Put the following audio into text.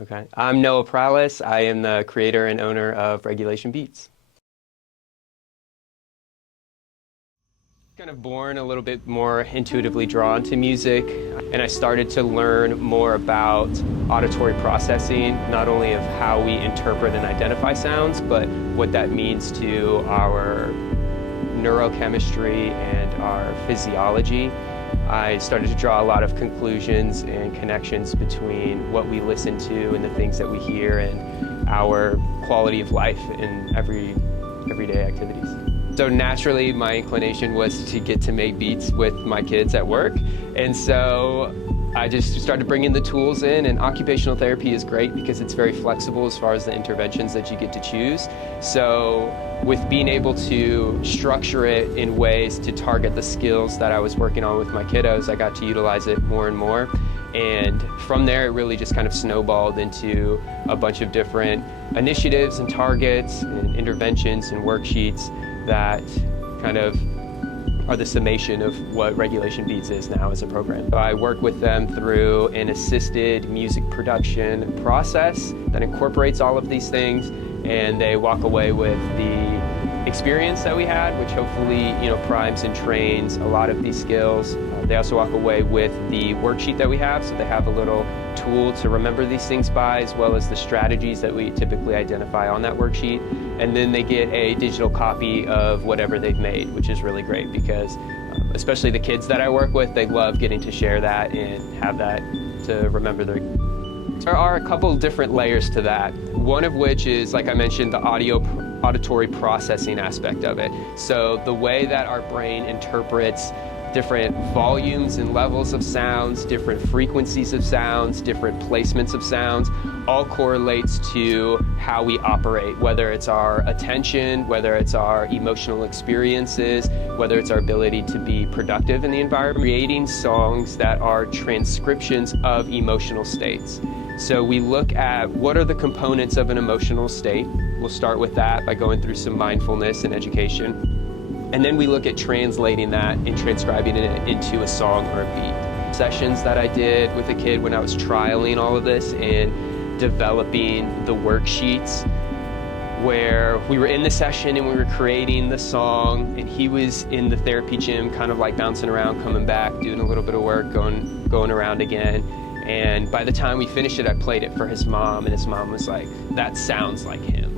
Okay. I'm Noah Prowlis. I am the creator and owner of Regulation Beats. Kind of born a little bit more intuitively drawn to music, and I started to learn more about auditory processing, not only of how we interpret and identify sounds, but what that means to our neurochemistry and our physiology. I started to draw a lot of conclusions and connections between what we listen to and the things that we hear and our quality of life in everyday activities. So naturally, my inclination was to get to make beats with my kids at work. And so I just started bringing the tools in, and occupational therapy is great because it's very flexible as far as the interventions that you get to choose. So with being able to structure it in ways to target the skills that I was working on with my kiddos, I got to utilize it more and more. And from there, it really just kind of snowballed into a bunch of different initiatives and targets and interventions and worksheets that kind of are the summation of what Regulation Beats is now as a program. So I work with them through an assisted music production process that incorporates all of these things, and they walk away with the experience that we had, which hopefully primes and trains a lot of these skills. They also walk away with the worksheet that we have, so they have a little tool to remember these things by, as well as the strategies that we typically identify on that worksheet. And then they get a digital copy of whatever they've made, which is really great because especially the kids that I work with, they love getting to share that and have that to remember their. There are a couple different layers to that. One of which is, like I mentioned, the auditory processing aspect of it. So the way that our brain interprets different volumes and levels of sounds, different frequencies of sounds, different placements of sounds, all correlates to how we operate, whether it's our attention, whether it's our emotional experiences, whether it's our ability to be productive in the environment. Creating songs that are transcriptions of emotional states. So we look at what are the components of an emotional state. We'll start with that by going through some mindfulness and education. And then we look at translating that and transcribing it into a song or a beat. Sessions that I did with a kid when I was trialing all of this and developing the worksheets, where we were in the session and we were creating the song, and he was in the therapy gym kind of like bouncing around, coming back, doing a little bit of work, going around again. And by the time we finished it, I played it for his mom, and his mom was like, "That sounds like him."